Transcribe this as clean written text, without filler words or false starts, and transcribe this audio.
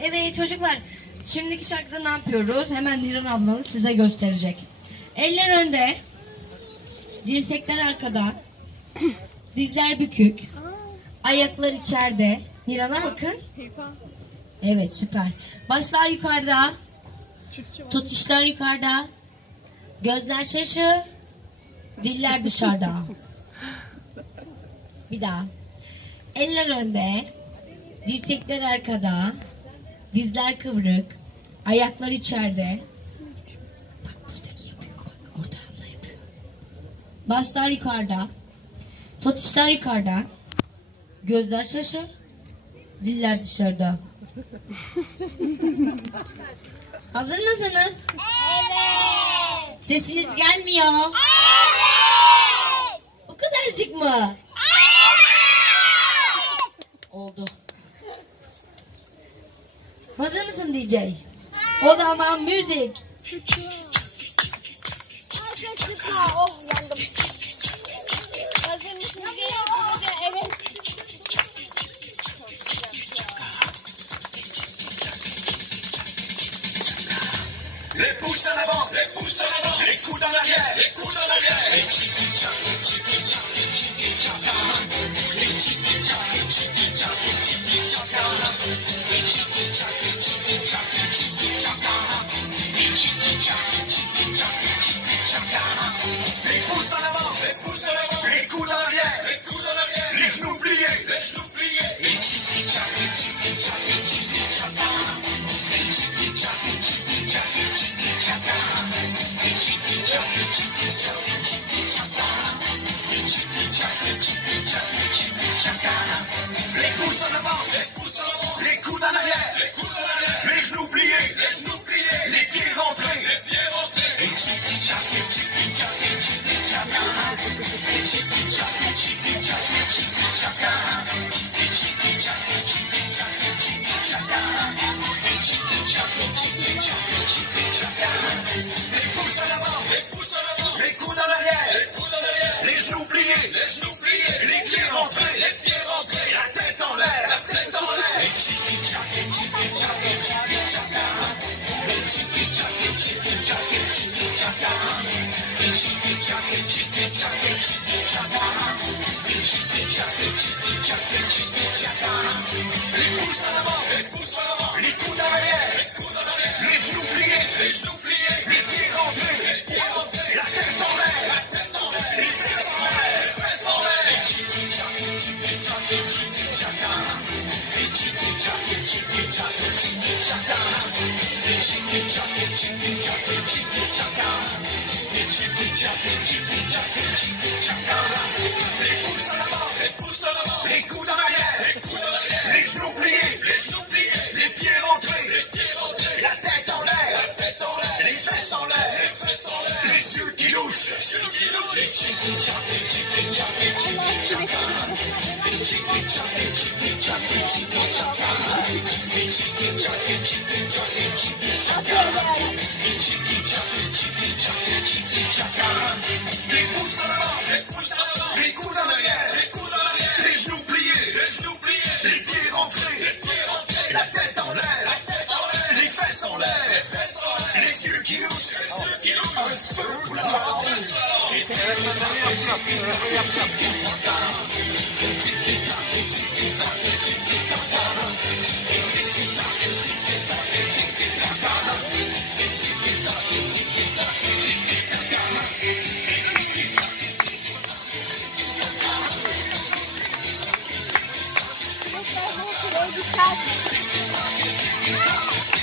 Evet çocuklar, şimdiki şarkıda ne yapıyoruz? Hemen Niran ablanız size gösterecek. Eller önde, dirsekler arkada, dizler bükük, ayaklar içeride. Niran'a bakın. Evet, süper. Başlar yukarıda, tutuşlar yukarıda, gözler şaşı, diller dışarıda. Bir daha. Eller önde, dirsekler arkada, dizler kıvrık, ayaklar içeride. Bak buradaki yapıyor, bak orada abla yapıyor. Başlar yukarıda, tutuşlar yukarıda, gözler şaşı, diller dışarıda. Hazır mısınız? Evet. Sesiniz gelmiyor. Evet. O kadarcık mı? Evet. Oldu. Hazır mısın DJ? O zaman müzik. Oh yandım. Hazır mısın diye evet. Les pouces en avant, les pouces en avant, les coudes en arrière, les coudes en arrière. Les tiki-taka, tiki-taka, tiki-taka. Les tiki-taka, tiki-taka, tiki-taka. Les tiki-taka, tiki-taka, tiki-taka. Les tiki-taka, tiki-taka, tiki-taka. Les pouces en avant, les pouces en avant, les coudes en arrière, les coudes en arrière. Les genoux pliés, les genoux pliés. Les tiki-taka, tiki-taka, tiki-taka. Les tiki-taka, tiki-taka, tiki-taka. Les tiki-taka, tiki-taka, tiki-taka. Les tiki-taka, tiki-taka, tiki-taka. Les pouces en avant, les coudes en arrière, les genoux pliés, les pieds rentrés, les tiki-taka, tiki-taka, tiki-taka. Les tiki-taka, tiki-taka, tiki-taka. Les tiki-taka, tiki-taka, tiki-taka. Les tiki-taka, tiki-taka, tiki-taka. Les pouces en avant, les coudes en arrière, les genoux pliés, les pieds rentrés, la tête en l'air, les tiki-taka, tiki-taka, tiki-taka. Les tiki-taka, tiki-taka, tiki-taka. Les tiki-taka, tiki-taka, tiki-taka. Les tiki-taka, tiki-taka, tiki-taka. Les pouces en avant, les coudes en arrière, les genoux pliés, les pieds rentrés, la tête en l'air, les fesses en l'air, les tiki-taka, tiki-taka, tiki-taka. Les tiki-taka, tiki-taka, tiki-taka. Les tiki-taka, tiki-taka, tiki-taka. Les tiki-taka, tiki-taka, tiki-taka. Les pouces en avant, les coudes en arrière, les genoux pliés, les pieds rentrés, la tête en l'air, les fesses en l'air, les yeux qui louchent, les tiki-taka, tiki-taka, tiki-taka. Les tiki-taka, tiki-taka, tiki-taka. Les tiki-taka, tiki-taka, tiki-taka. Les tiki-taka, tiki-taka, tiki-taka. Les pouces en avant, les coudes en arrière, les genoux pliés, les pieds rentrés, la tête en l'air, les fesses en l'air, les yeux qui louchent, un feu pour la parole. Les tiki-taka, tiki-taka, tiki-taka. Les tiki-taka, tiki-taka, tiki-taka. Les tiki-taka, tiki-taka, tiki-taka. Les tiki-taka, tiki-taka, tiki-taka. Tiki-taka, tiki-taka.